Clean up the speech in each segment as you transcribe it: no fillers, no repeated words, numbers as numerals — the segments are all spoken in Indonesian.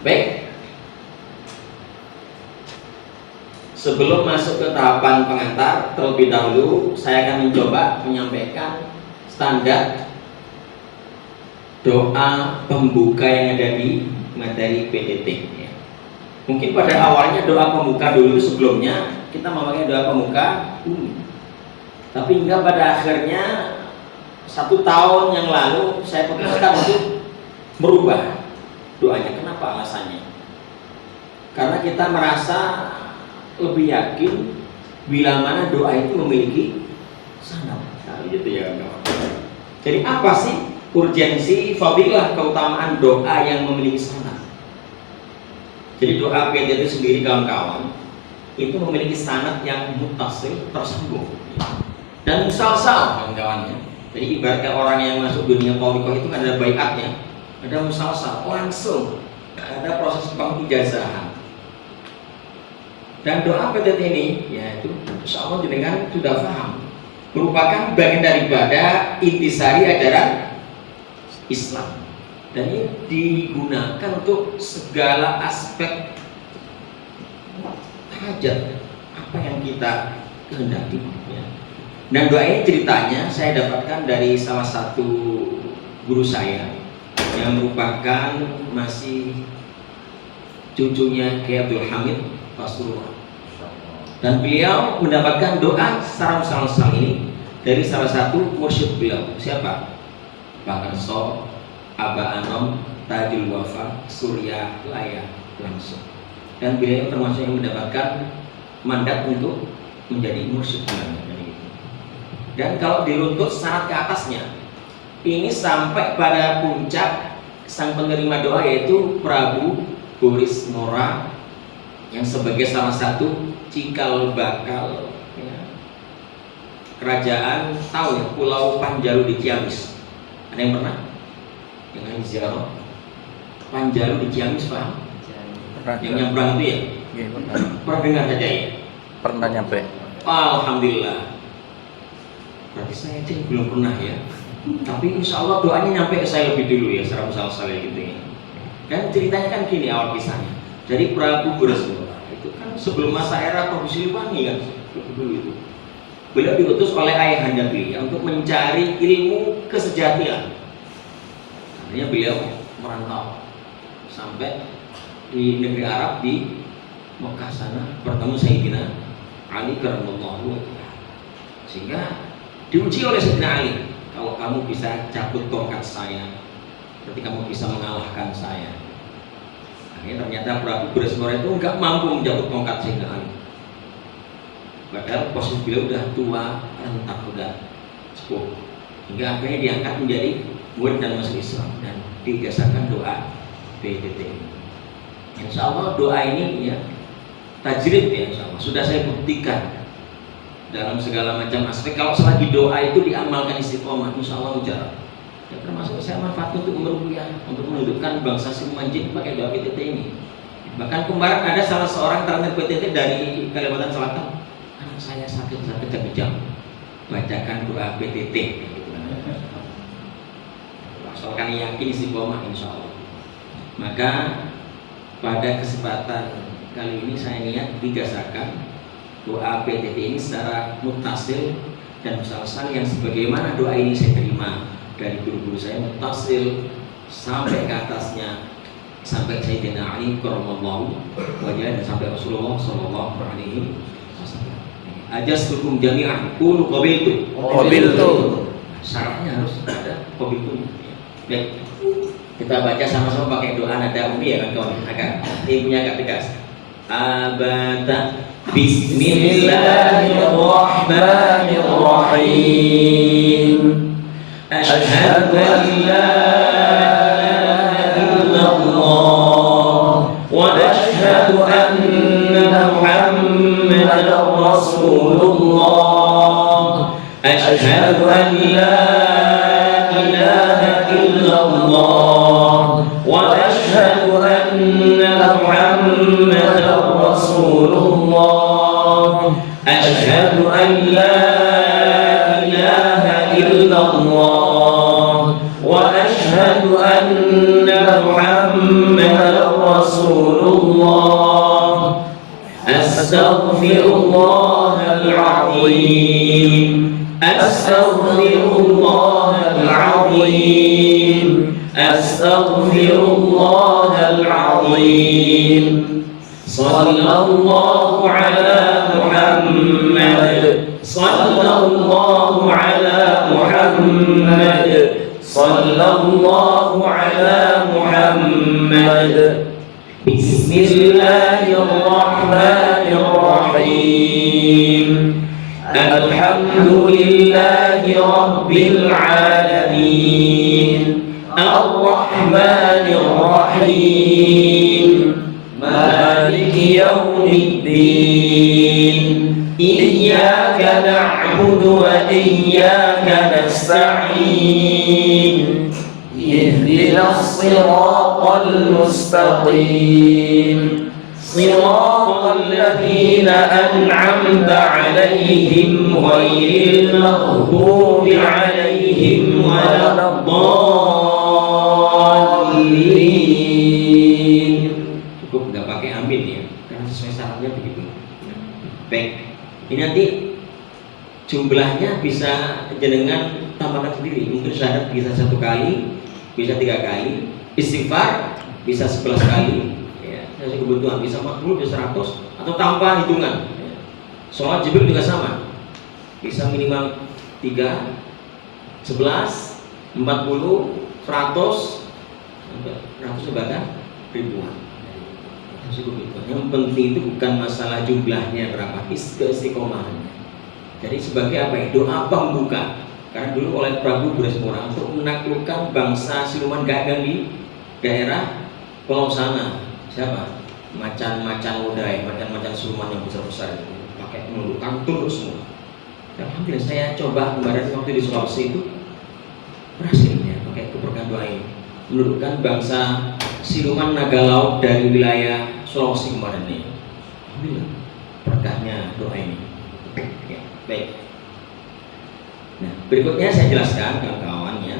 Baik, sebelum masuk ke tahapan pengantar, terlebih dahulu saya akan mencoba menyampaikan standar doa pembuka yang ada di materi PTT ya. Mungkin pada awalnya doa pembuka dulu, sebelumnya kita memakai doa pembuka umum. Tapi hingga pada akhirnya 1 tahun yang lalu saya putuskan untuk merubah doanya. Kenapa alasannya? Karena kita merasa lebih yakin bila mana doa itu memiliki sanad. Nah, gitu ya. Jadi apa sih urgensi, fadilah, keutamaan doa yang memiliki sanad? Jadi doa PTT sendiri kawan-kawan itu memiliki sanad yang muttasil, tersambung dan musalsal kawan-kawannya. Jadi ibaratnya orang yang masuk dunia thariqah itu kan ada baiatnya, ada musalsal, langsung ada proses pengijazahan. Dan doa PTT ini yaitu insya Allah jenengan sudah paham, merupakan bagian daripada intisari ajaran Islam, dan ini digunakan untuk segala aspek hajat apa yang kita kehendaki ya. Dan doa ini ceritanya saya dapatkan dari salah satu guru saya yang merupakan masih cucunya Kiai Abdul Hamid Pasuruan, dan beliau mendapatkan doa salam ini dari salah satu mursyid beliau. Siapa? Pak Karso, Aba Anom, Tajul Wafa, Surya Laya langsung. Dan beliau termasuk yang mendapatkan mandat untuk menjadi mursyid beliau. Dan kalau diruntut syarat ke atasnya, ini sampai pada puncak sang penerima doa yaitu Prabu Boris Ngora, yang sebagai salah satu cikal bakal ya, kerajaan, tahu ya, Pulau Panjalu di Ciamis. Ada yang pernah dengan ziarah Panjalu di Ciamis, paham? Yang nyebrang itu ya? Ya, pernah dengar saja ya? Pernah nyampe. Alhamdulillah. Berarti saya aja belum pernah ya. Tapi insya Allah doanya nyampe ke saya lebih dulu ya, secara musalsal gitu ya. Dan ceritanya kan gini awal kisahnya. Jadi Prabu Boris itu kan sebelum masa era Prabu Siliwangi kan dulu itu. Beliau diutus oleh ayahanda beliau untuk mencari ilmu kesejatian. Artinya beliau merantau sampai di negeri Arab, di Mekah sana bertemu Sayyidina Ali karramallahu wajhahu. Sehingga diuji oleh Sayyidina Ali, kalau kamu bisa cabut tongkat saya, berarti kamu bisa mengalahkan saya. Akhirnya ternyata Prabu Boris Ngora itu enggak mampu menjabut tongkat Sayyidina Ali. Padahal posisi beliau udah tua, rentak, udah sepuh. Hingga akhirnya diangkat menjadi murid dan masuk Islam dan dibiasakan doa PTT. Insya Allah doa ini ya tajrid ya, insya Allah sudah saya buktikan dalam segala macam aspek. Kalau selagi doa itu diamalkan istiqomah, insya Allah mujarab. Ya, termasuk saya manfaat untuk meruqyah, untuk menundukkan bangsa siluman jin pakai doa PTT ini. Bahkan kemarin ada salah seorang trainer PTT dari Kalimantan Selatan, anak saya sakit kejang-kejang, bacakan doa PTT. Gitu. Asalkan yakin istiqomah, insya Allah. Maka pada kesempatan kali ini saya niat digasakan doa PTT ini secara muttasil dan musalsal, yang sebagaimana doa ini saya terima dari guru-guru saya, muttasil sampai ke atasnya, sampai Sayyidina Ali karramallahu wajhahu dan sampai Rasulullah sallallahu alaihi wasallam. Ajastukum jami'an qulu qabiltu. Syaratnya harus ada qabiltu. Baik, kita baca sama-sama pakai doa nada umi ya kan kawan, agak ibunya agak tegas. Abata Bismillahirrahmanirrahim. Asyhadu an la ilaha illallah wa asyhadu anna Muhammadar Rasulullah. Asyhadu an la ilaha illallah wa asyhadu anna Muhammadar Rasulullah. Asyhadu an la ilaha illallah wa asyhadu anna Muhammadar Rasulullah. Astaghfirullahal azim. Astaghfirullahal azim. Astaghfirullahal azim. Sallallahu ala Muhammad. Sallallahu ala Muhammad. Sallallahu ala Muhammad. Bismillahirrahmanirrahim. Alhamdulillahi rabbil alamin. Ar-Rahmanir Rahim. Maliki yaumiddin. Iyyaka na'budu wa iyyaka nasta'in. Ihdinas siratal mustaqim. Siratal ladzina an'amta 'alaihim ghairil maghdubi 'alaihim waladdallin. Cukup nggak pakai amin ya, karena sesuai syaratnya begitu. Baik, ini nanti jumlahnya bisa jenengan tambahkan sendiri. Mungkin syahadat bisa 1 kali, bisa 3 kali, istighfar bisa 11 kali. Dari kebutuhan bisa 40, bisa 100 atau tanpa hitungan. Sholat Jibril juga sama, bisa minimal 3, 11, 40, 100, 100 bahkan ribuan. Yang penting itu bukan masalah jumlahnya berapa, keistiqomahannya. Jadi sebagai apa ya? Doa pembuka. Karena dulu oleh Prabu Buresmura untuk menaklukkan bangsa siluman gadang di daerah Pulau Sana. Siapa? Macan-macan udai, macan-macan siluman yang besar-besar itu pakai menundukkan tunduk semua. Alhamdulillah saya coba kemarin waktu di Sulawesi itu berhasil ya, pakai keberkahan doa ini menundukkan bangsa siluman naga laut dari wilayah Sulawesi kemarin ini. Alhamdulillah berkahnya doa ini. Ya, baik. Nah, berikutnya saya jelaskan kawan-kawan ya.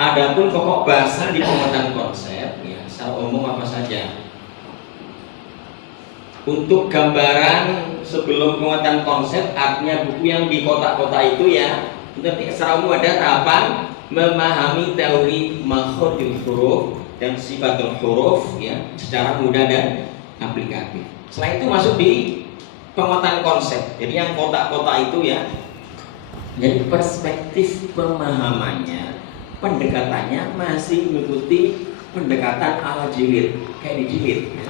Adapun pokok bahasa di penguatan konsep ya, secara umum apa saja. Untuk gambaran sebelum penguatan konsep, artinya buku yang di kotak-kotak itu ya, nanti secara umum ada tahapan memahami teori makhrajul huruf dan sifatul huruf ya, secara mudah dan aplikatif. Setelah itu masuk di penguatan konsep. Jadi yang kotak-kotak itu ya, jadi perspektif pemahamannya, pendekatannya masih mengikuti pendekatan ala jilid, kayak di jilid ya.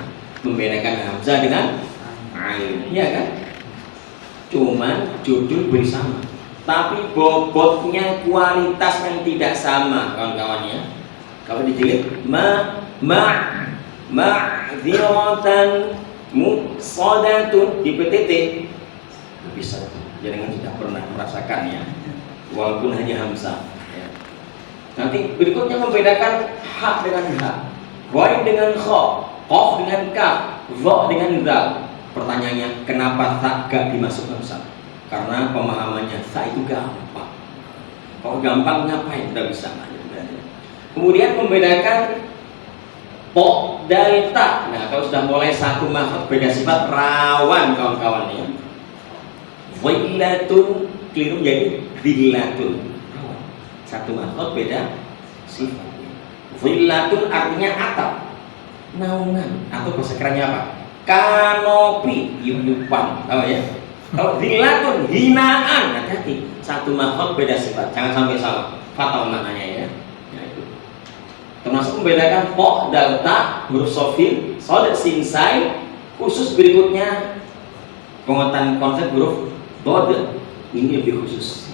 Membedakan hamzah dengan ain, ya kan? Cuman judul bersama, tapi bobotnya kualitas yang tidak sama, kawan-kawannya. Kalau dijilid ma'dziratan muqsadatun di PTT bisa, jangan tidak pernah merasakan ya, walaupun hanya hamzah ya. Nanti berikutnya membedakan ha dengan ha, wain dengan kha, qaf dengan kaf, dha dengan dzal. Pertanyaannya, kenapa ta gak dimasukkan sa? Karena pemahamannya sa itu gampang. Kalau gampang ngapain tidak bisa? Kemudian membedakan po dari ta. Nah, kalau sudah mulai satu makhraj beda sifat, rawan kawan-kawannya. Dhillatun keliru menjadi dhillatun. Satu makhraj beda sifat. Dhillatun artinya atap, naungan, atau bahasa kerennya apa? Kanopi, yupan, tahu ya? Kalau dhillatun hinaan, hati-hati. Satu makhluk beda sifat, jangan sampai salah. Fatal maknanya ya. Nah, itu. Termasuk membedakan po, dal, ta, huruf sofil, sod, sin, sai. Khusus berikutnya penguatan konsep huruf bod. Ini lebih khusus.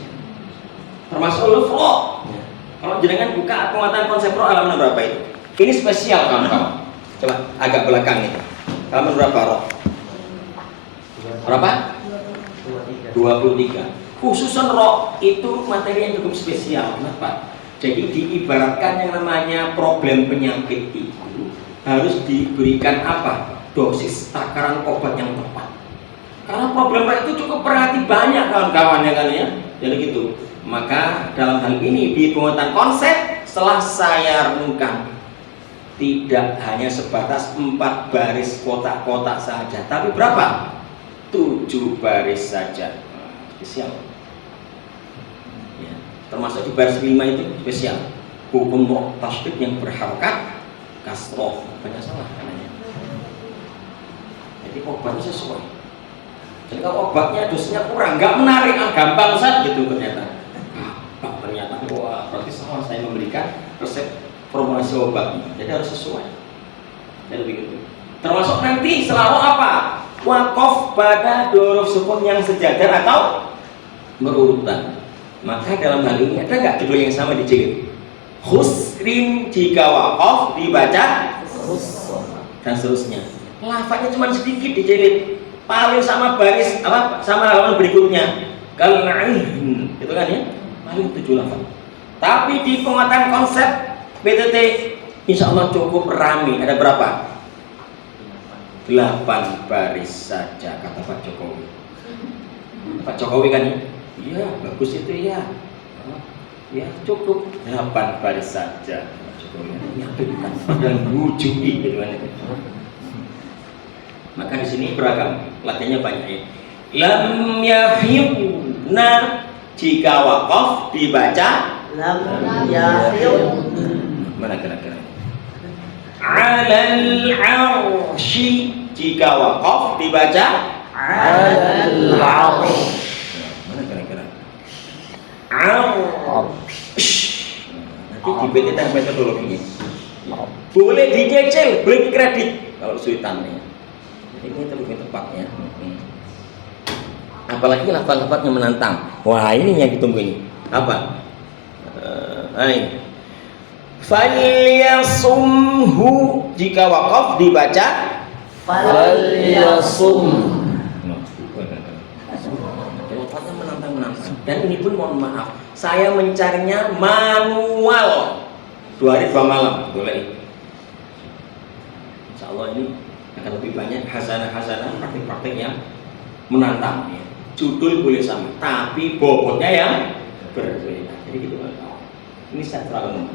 Termasuk huruf ro. Ya. Kalau jenengan buka penguatan konsep ro halaman berapa itu? Ini spesial kawan-kawan. Coba agak belakang ini. Halaman berapa roh? Berapa? 23. Khususan roh itu materi yang cukup spesial. Kenapa? Jadi diibaratkan yang namanya problem penyakit itu harus diberikan apa? Dosis takaran obat yang tepat. Karena problem roh itu cukup berarti banyak kawan-kawan ya kan ya. Jadi gitu. Maka dalam hal ini di penguatan konsep setelah saya renungkan tidak hanya sebatas 4 baris kotak-kotak saja, tapi berapa? 7 baris saja. Spesial. Ya, termasuk di baris 5 itu spesial. Hukum tasdid yang berharokat kasroh, banyak salah namanya. Jadi obatnya sesuai. Jadi kalau obatnya dosisnya kurang, nggak menarik, gampang saja gitu ternyata. Ternyata wah, berarti sama saya memberikan resep formulasi obatnya. Jadi harus sesuai. Jadi begitu. Termasuk nanti selalu apa? Wakaf pada huruf sukun yang sejajar atau berurutan. Maka dalam hal ini ada nggak judul yang sama dijilid? Khusrin jika wakaf dibaca khusr dan seterusnya. Lafaznya cuma sedikit dijilid. Paling sama baris apa? Sama halaman berikutnya. Kal'in, itu kan ya? Paling 7 lafaz. Tapi di penguatan konsep PTT insya Allah cukup rame. Ada berapa? 8 baris saja kata Pak Jokowi. Pak Jokowi kan ya? Iya bagus itu ya. Ya cukup 8 baris saja Pak Jokowi. Meyakinkan dan wujudi gitu kan. Maka di sini beragam, latihannya banyak ya. Lam yahibna jika wakaf dibaca lam yahib. Mana kira-kira? Alal arsy jika wakaf dibaca Alal arsy. Mana kira-kira? Arsy. Nanti di BT metodologinya. Boleh dicicil, boleh dikredit kalau kesulitannya. Ini lebih tepatnya. Apalagi lafaz-lafaz yang menantang. Wah ini yang ditunggu ini. Apa? Ini. Falyasumhu jika wakaf dibaca Falyasum. Lafaznya menantang. Dan ini pun mohon maaf, saya mencarinya manual 2 hari 2 malam. Boleh. Insya Allah ini akan lebih banyak hazanah-hazanah praktik-praktik yang menantang ya. Judul boleh sama tapi bobotnya yang berbeda. Jadi gitu kan. Ini saya terlalu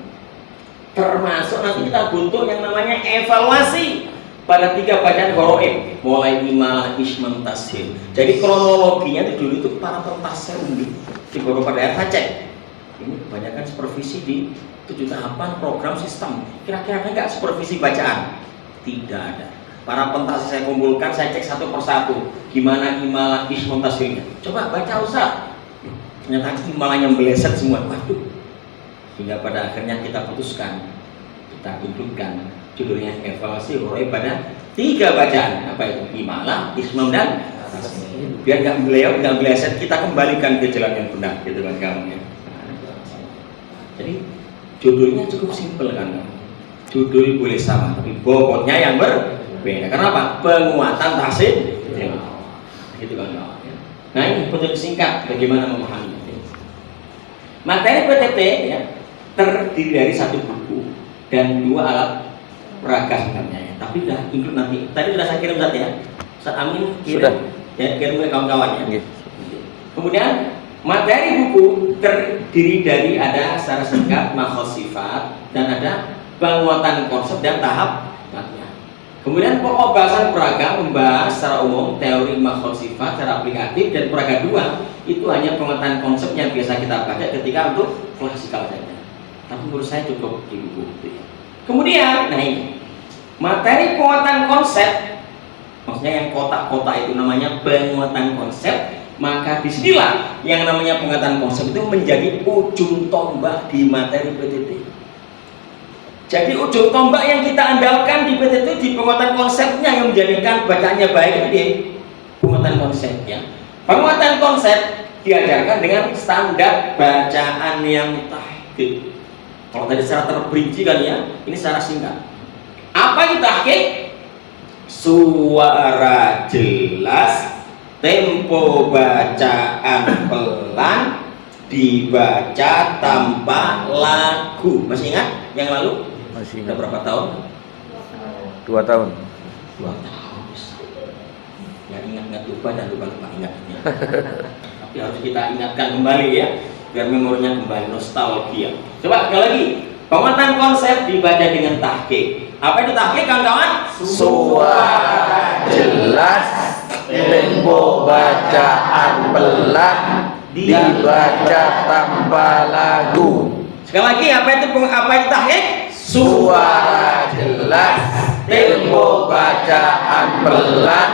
termasuk nanti kita butuh yang namanya evaluasi pada 3 bacaan qoro'ib mulai imalah ismam tashil. Jadi kronologinya itu dulu itu para pentasir di beberapa daerah cek. Ini kebanyakan supervisi di 7 tahapan program sistem. Kira-kira ada nggak supervisi bacaan? Tidak ada. Para pentas saya kumpulkan, saya cek satu persatu gimana imalah ismam tashilnya. Coba baca Ustaz. Ternyata imalahnya meleset semua. Waduh. Hingga pada akhirnya kita putuskan, kita dudukkan judulnya evaluasi qoro'ib pada 3 bacaan. Apa itu? Imalah, ismam dan tashil. Biar nggak meleset, kita kembalikan ke jalan yang benar gitu kan kamu ya. Jadi judulnya cukup simpel kan. Judul boleh sama tapi bobotnya yang berbeda. Kenapa? Penguatan tahsin. Gitu kan. Nah ini petunjuk singkat bagaimana memahami. Materi PTT ya terdiri dari 1 buku dan 2 alat peraga sebenarnya ya. Tapi sudah include nanti. Tadi sudah saya kirim Ustaz ya. Ustaz Amin kirim ya, kirim ke kawan-kawan ya. Kemudian materi buku terdiri dari ada secara singkat makhos sifat dan ada penguatan konsep dan tahap latihan. Kemudian pokok bahasan peraga membahas secara umum teori makhos sifat secara aplikatif, dan peraga 2 itu hanya penguatan konsep yang biasa kita baca ketika untuk klasikal saja. Tapi menurut saya cukup di buku itu. Kemudian, nah ini materi penguatan konsep, maksudnya yang kotak-kotak itu namanya penguatan konsep. Maka disinilah yang namanya penguatan konsep itu menjadi ujung tombak di materi PTT. Jadi ujung tombak yang kita andalkan di PTT di penguatan konsepnya yang menjadikan bacaannya baik itu di penguatan konsep ya. Penguatan konsep diajarkan dengan standar bacaan yang tahqiq. Kalau tadi secara terperinci kan ya, ini secara singkat. Apa itu tahqiq? Suara jelas, tempo bacaan pelan, dibaca tanpa lagu. Masih ingat yang lalu? Masih Sudah ingat. berapa tahun? 2 tahun. 2 tahun. Ya ingat-ingat lupa dan lupa-lupa ingatnya. Tapi harus kita ingatkan kembali ya, biar memorinya kembali nostalgia. Coba sekali lagi. Penguatan konsep dibaca dengan tahqiq. Apa itu tahqiq kawan-kawan? Suara jelas, tempo bacaan pelan, dibaca tanpa lagu. Sekali lagi, apa itu tahqiq? Suara jelas, tempo bacaan pelan,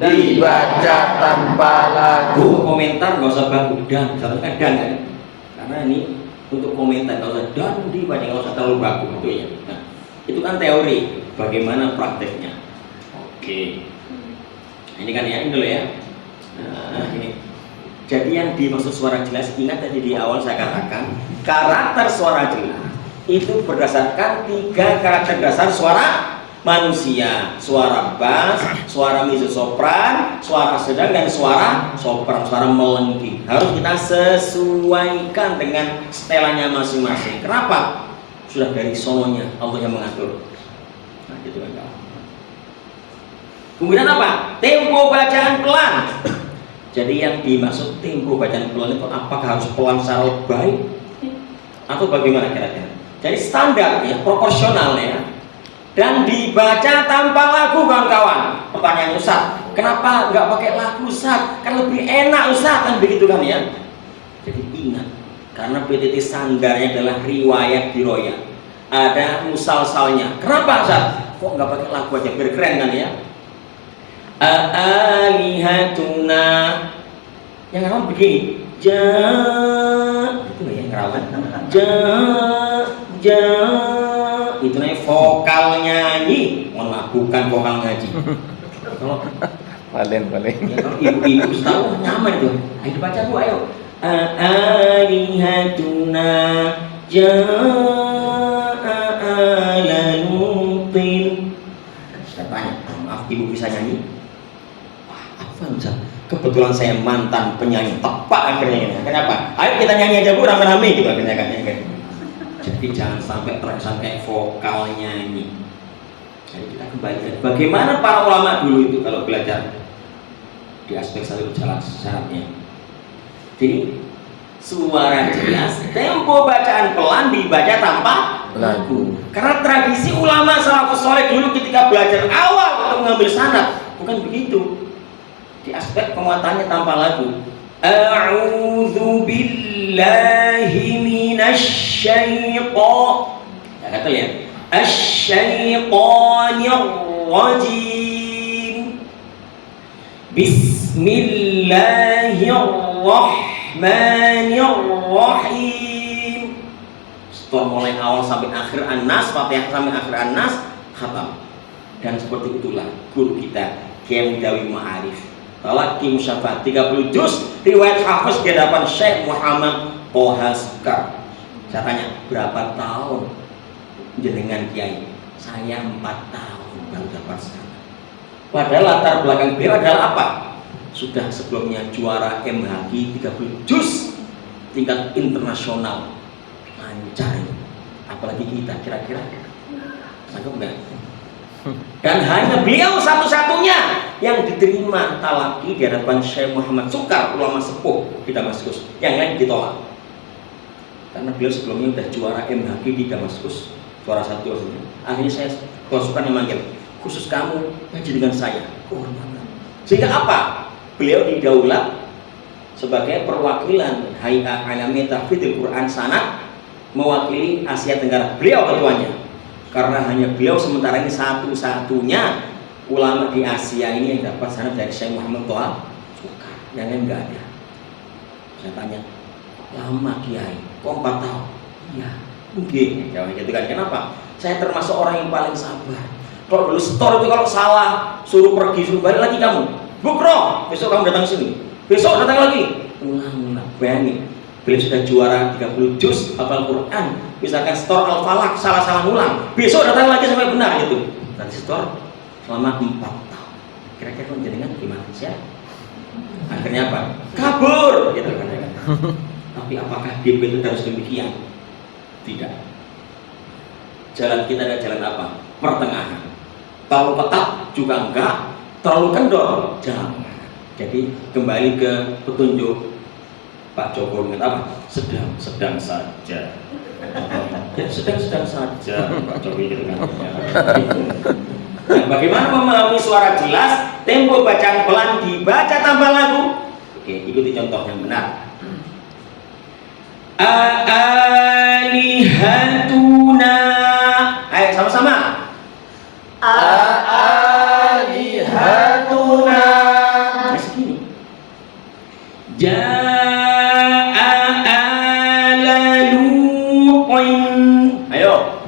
dibaca tanpa lagu. Komentar nggak usah baku dan, satu kan dan kan? Karena ini untuk komentar nggak usah dan dibaca, nggak usah terlalu baku gitu ya. Nah, itu kan teori, bagaimana prakteknya. Oke, ini kan ya, ini dulu ya. Nah, ini. Jadi yang dimaksud suara jelas, ingat tadi di awal saya katakan karakter suara jelas itu berdasarkan 3 karakter dasar suara manusia: suara bass, suara mezzosopran, suara sedang, dan suara sopran, suara melengking. Harus kita sesuaikan dengan setelannya masing-masing. Kenapa? Sudah dari sononya Allah yang mengatur. Nah, gitu kan. Kemudian apa? Tempo bacaan pelan. Jadi yang dimaksud tempo bacaan pelan itu apakah harus pelan secara baik atau bagaimana kira-kira? Jadi standar ya, proporsional ya. Dan dibaca tanpa lagu kawan-kawan. Pertanyaan Ustaz, kenapa nggak pakai lagu Ustaz? Kan lebih enak Ustaz, kan begitu kan ya? Jadi ingat, karena PTT standarnya adalah riwayat diroya. Ada musalsalnya. Kenapa Ustaz? Kok nggak pakai lagu aja biar keren kan ya? Alihatuna yang ngerawan begini, itu ya yang ngerawan, itu namanya vokal nyanyi. Mohon maaf, bukan vokal ngaji. Kalau Paling. ya, kalau ibu-ibu tahu nyaman itu. Ayo baca Bu, ayo. Alihatuna alalutin. Saya tanya, maaf ibu bisa nyanyi? Kebetulan saya mantan penyanyi, tepat akhirnya ini. Kenapa? Ayo kita nyanyi aja Bu, rame-rame gitu akhirnya kan. Jadi jangan sampai terkesan kayak vokal nyanyi. Jadi kita kembalikan bagaimana para ulama dulu itu kalau belajar di aspek satu jalan syaratnya. Jadi suara jelas, tempo bacaan pelan, dibaca tanpa lagu. Karena tradisi ulama salafus saleh dulu ketika belajar awal untuk mengambil sanad bukan begitu. Di aspek penguatannya tanpa lagu. A'udzu billahi minasy syaitan. Ya kata ya. Asy-syaitonir rajim. Bismillahirrahmanirrahim. Setelah mulai awal sampai akhir An-Nas, Fatihah sampai akhir An-Nas, khatam. Dan seperti itulah guru kita Kiai Mudawi Ma'arif. Talaqi Musyafat 30 juz riwayat Hafiz di hadapan Syekh Muhammad Toha Sekar. Saya tanya, berapa tahun jenengan Kiai? Saya 4 tahun baru dapat sana. Padahal latar belakang beliau adalah apa? Sudah sebelumnya juara MHQ 30 juz tingkat internasional. Lancar ini. Apalagi kita kira-kira sanggup enggak? Dan hanya beliau satu-satunya yang diterima talaki di hadapan Syekh Muhammad Sukar, ulama sepuh di Damaskus. Yang lain ditolak. Karena beliau sebelumnya sudah juara MHQ di Damaskus, juara 1 maksudnya. Akhirnya saya Sukar yang manggil, khusus kamu ngaji dengan saya. Sehingga apa? Beliau didaulat sebagai perwakilan Hay'ah Alami Tahfidzul Quran Sanad, mewakili Asia Tenggara. Beliau ketuanya. Karena hanya beliau sementara ini satu-satunya ulama di Asia ini yang dapat sanad dari Syekh Muhammad Toha Sekar. Yang lain enggak ada. Saya tanya, lama Kiai, kok 4 tahun? Iya, mungkin. Jawabnya gitu kan. Kenapa? Saya termasuk orang yang paling sabar. Kalau dulu setor itu kalau salah, suruh pergi, suruh balik lagi kamu. Bukro, besok kamu datang sini. Besok datang lagi. Ulang-ulang, bayangin. Beliau sudah juara 30 juz hafal Quran. Misalkan setor Al-Falaq salah-salah ngulang, besok datang lagi sampai benar gitu. Nanti setor selama 4 tahun. Kira-kira jenengan gimana sih? Akhirnya apa? Kabur gitu kan. Tapi apakah DP itu harus demikian? Tidak. Jalan kita ada jalan apa? Pertengahan. Terlalu ketat juga enggak, terlalu kendor jangan. Jadi kembali ke petunjuk Pak Jokowi, apa? Sedang saja. Ya sedang-sedang saja Pak Jokowi gitu kan. Nah, bagaimana memahami suara jelas, tempo bacaan pelan dibaca tanpa lagu? Oke, ikuti contoh yang benar. Alihatuna. Ayo sama-sama. Alihatuna. Masih gini. Ja'a ala Lutin. Ayo.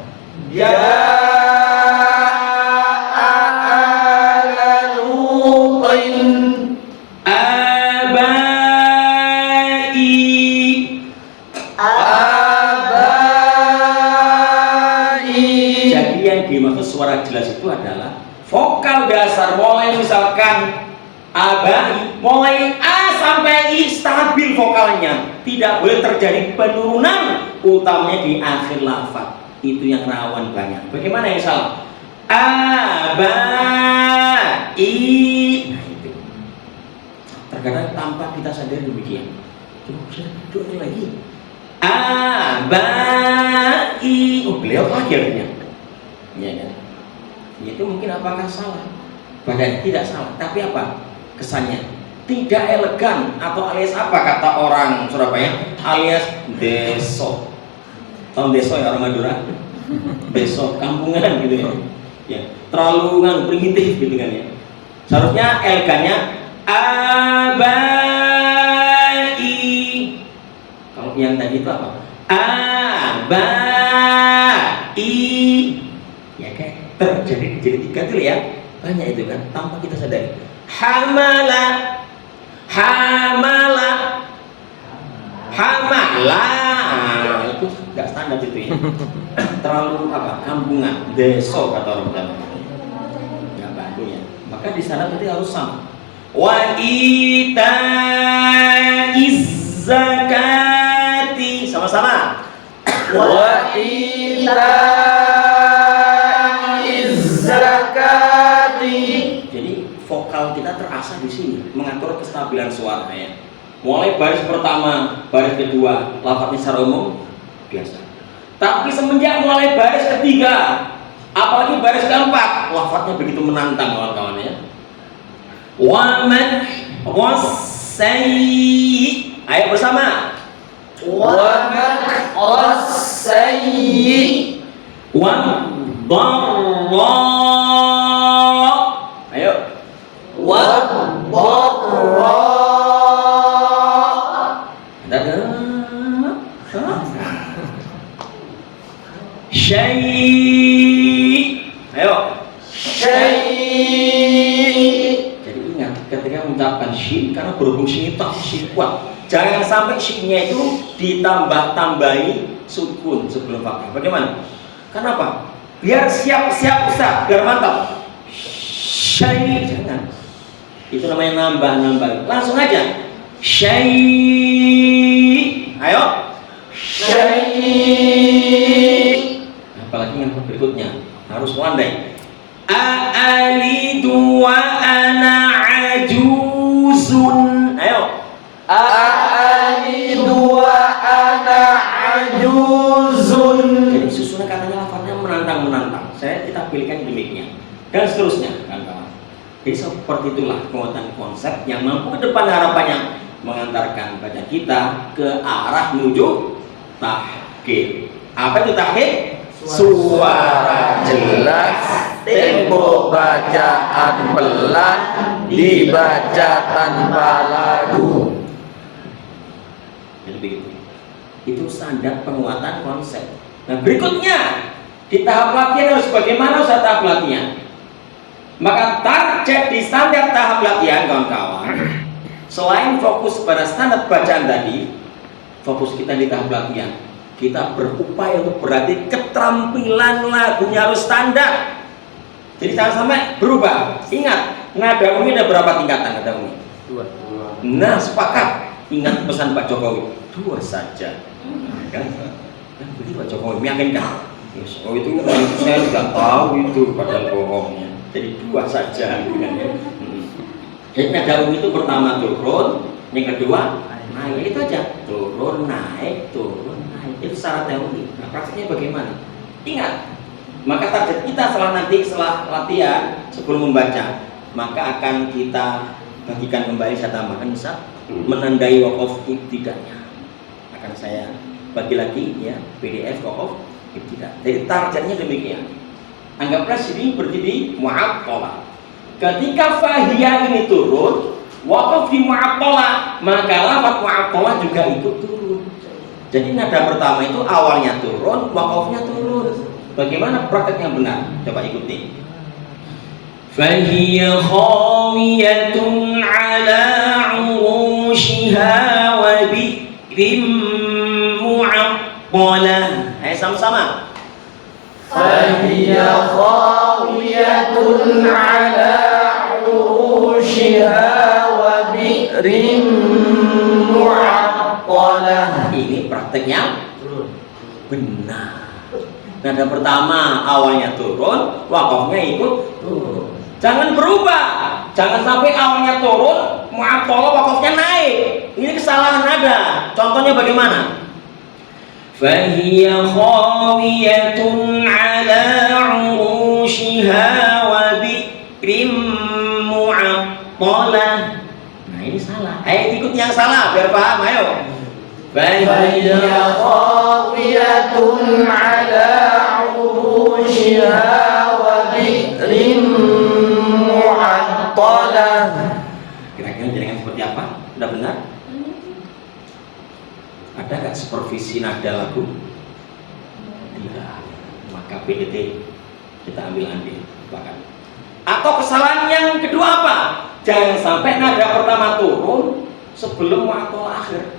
Ja'a ala Lutin. Abai. Abai. Jadi yang dimaksud suara jelas itu adalah vokal dasar mulai misalkan abai, mulai A sampai I stabil vokalnya, tidak boleh terjadi penurunan, utamanya di akhir lafaz. Itu yang rawan banyak. Bagaimana yang salah? Abai. Nah itu. Terkadang tanpa kita sadar demikian. Coba lagi. Abai. Oh, beliau lagi akhirnya. Ya kan? Itu mungkin apakah salah? Padahal tidak salah, tapi apa? Kesannya tidak elegan atau alias apa kata orang Surabaya? Alias deso. Tahu deso ya orang Madura? Deso, kampungan gitu ya. Ya, terlalu primitif gitu kan ya. Seharusnya elegannya abai. Kalau yang tadi itu apa? Abai. Ya kayak terjadi jadi tiga tuh ya. Banyak itu kan tanpa kita sadari. Hamala. Itu nggak standar itu ya. Terlalu kampungan, deso kata orang Jawa. Nggak bagus ya. Maka di sana berarti harus sama. Wa itaiz zakati, sama-sama. Wa itaiz zakati. Jadi vokal kita terasa di sini mengatur kestabilan suara ya. Mulai baris pertama, baris kedua, lafadznya secara umum biasa. Tapi semenjak mulai baris ketiga, apalagi baris keempat, lafadznya begitu menantang kawan-kawan ya. Waman wasai. Ayo bersama. Waman wasai. Wadharra. Ayo. Wadharra. Syai. Ayo. Syai. Jadi ingat ketika mengucapkan syi, karena berhubung syi itu syi kuat, jangan sampai syi-nya itu ditambah-tambahi sukun sebelum fathah. Bagaimana? Kenapa? Biar siap-siap Ustaz, biar mantap. Syai, jangan. Itu namanya nambah-nambah. Langsung aja. Syai. Ayo. Syai. Apalagi yang berikutnya harus landai. A'alidu wa ana ajuzun. Ayo. A'alidu wa ana ajuzun. Jadi susunan katanya lafadznya menantang-menantang. Kita pilihkan demikian dan seterusnya kawan-kawan. Jadi seperti itulah kekuatan konsep yang mampu ke depan harapannya mengantarkan baca kita ke arah menuju tahqiq. Apa itu tahqiq? Suara Jelas, tempo bacaan pelan, dibaca tanpa lagu. Jadi begitu. Itu standar penguatan konsep. Nah berikutnya di tahap latihan harus bagaimana Ustaz tahap latihan? Maka target di standar tahap latihan kawan-kawan, selain fokus pada standar bacaan tadi, fokus kita di tahap latihan. Kita berupaya untuk berarti keterampilan lagunya harus standar. Jadi jangan sampai berubah. Ingat, nada umi ada berapa tingkatan nada umi? 2. Nah, sepakat. Ingat pesan Pak Jokowi, 2 saja. Kan begitu Pak Jokowi meyakinkan. Oh itu saya tidak tahu itu padahal bohongnya. Jadi 2 saja. Jadi nada umi itu pertama turun, yang kedua naik itu aja, turun naik itu secara teori. Nah, praktiknya bagaimana? Ingat, maka target kita setelah latihan sebelum membaca, maka akan kita bagikan kembali, saya tambahkan bisa menandai wakaf ibtidanya. Akan saya bagi lagi ya PDF wakaf ibtidah. Jadi targetnya demikian. Anggaplah sini berdiri mu'attalah. Ketika fahiyah ini turun, wakaf di mu'attalah, maka lafaz mu'attalah juga ikut turun. Jadi nada pertama itu awalnya turun, wakafnya turun. Bagaimana praktek yang benar? Coba ikuti. Fahiyya khawiyatun ala 'urushiha wa bi'rim mu'attalah. Ayo sama-sama. Fahiyya khawiyatun ala urushiha wa bi'rin mu'attalah. Ini prakteknya benar. Nada pertama awalnya turun, wakafnya ikut turun. Jangan berubah. Jangan sampai awalnya turun, mu'attalah wakafnya naik. Ini kesalahan nada. Contohnya bagaimana? Fahiyya khawiyatun ala 'urushiha wa bi'rim mu'attalah. Nah, ini salah. Ayo ikut yang salah biar paham, ayo. Fahiyya khawiyatun ala urushiha wa bi'rin mu'attalah. Kira-kira jaringan seperti apa? Sudah benar? Ada nggak supervisi nada lagu? Tidak. Maka PDT kita ambil bahkan. Atau kesalahan yang kedua apa? Jangan sampai nada pertama turun sebelum mu'attalah akhir.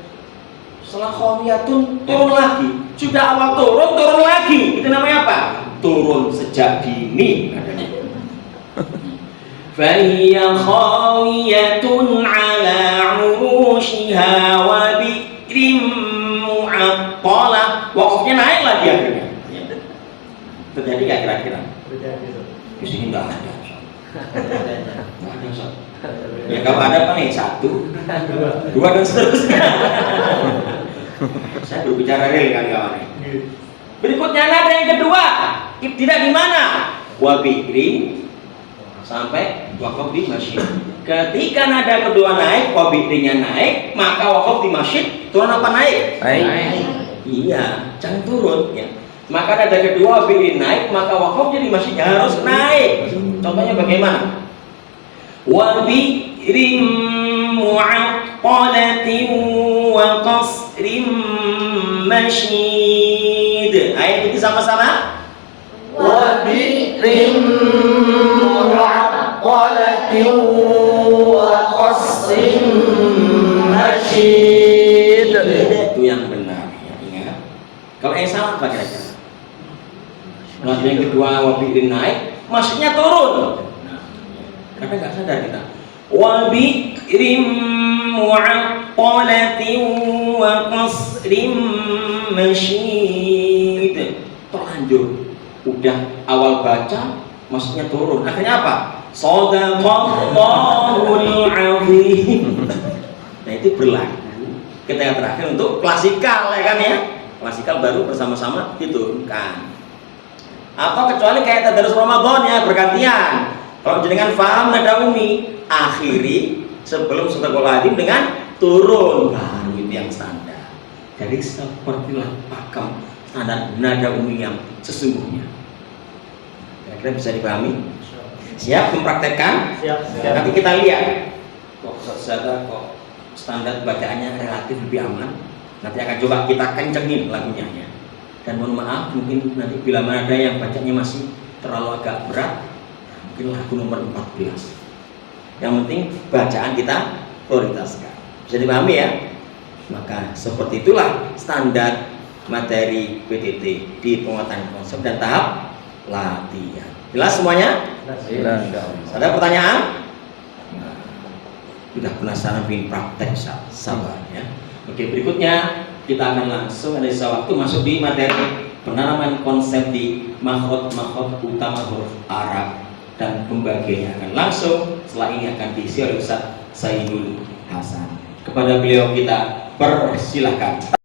Setelah khawiyatun turun lagi. Sudah awal turun lagi. Itu namanya apa? Turun sejak dini nadanya. Fahiyya khawiyatun ala 'urushiha wa bi'rim mu'attalah. Wakafnya naik lagi akhirnya. Ya. Terjadi nggak kira-kira? Di sini nggak ada. Nggak ada, Sob. Ya kalau ada apa nih? 1, 2 dan seterusnya. Saya berbicara real kawan-kawan. Berikutnya nada yang kedua, ibtidah di mana? Wa bi'rin sampai wakaf di masjid. Ketika nada kedua naik, wa bi'rinnya naik, maka wakaf di masjid turun apa naik? Naik. Iya, jangan turun ya. Maka nada kedua bi'rin naik, maka wakafnya di masjid harus naik. Contohnya bagaimana? Wa bi'rin mu'attalatin wa qasrin masyid. Ayo kita sama-sama. Wa bi'rin mu'attalatin wa qasrin masyid. Itu yang benar ya, ingat. Kalau yang salah apa kira-kira? Kalau yang kedua wa bi'rin naik, maksudnya turun. Karena nggak sadar kita. Wa bi'rim mu'attalatin wa qasrin masyid. Terlanjur. Udah awal baca, maksudnya turun. Akhirnya apa? Shadaqallahul azim. Nah, itu berlaku ketika terakhir untuk klasikal ya kan ya. Klasikal baru bersama-sama diturunkan. Atau kecuali kayak tadarus Ramadan ya, bergantian. Kalau jenengan paham nada umi, akhiri sebelum Shadaqallahul dengan turun, baru itu yang standar. Jadi sepertilah pakem standar nada umi yang sesungguhnya. Kira-kira bisa dipahami? Siap mempraktekkan? Siap. Nanti kita lihat. Kok standar bacaannya relatif lebih aman. Nanti akan coba kita kencengin lagunya ya. Dan mohon maaf, mungkin nanti bila mana ada yang bacanya masih terlalu agak berat, mungkin lagu nomor 14. Yang penting bacaan kita prioritaskan. Bisa dipahami ya? Maka seperti itulah standar materi PTT di penguatan konsep dan tahap latihan. Jelas semuanya? Ada pertanyaan? Nah, sudah penasaran ingin praktek, sabar ya. Oke, berikutnya kita akan langsung ada sisa waktu masuk di materi penanaman konsep di makhraj utama huruf Arab dan pembagiannya akan langsung setelah ini akan diisi oleh Ustaz Sayyidul Hasan. kepada beliau kita persilahkan.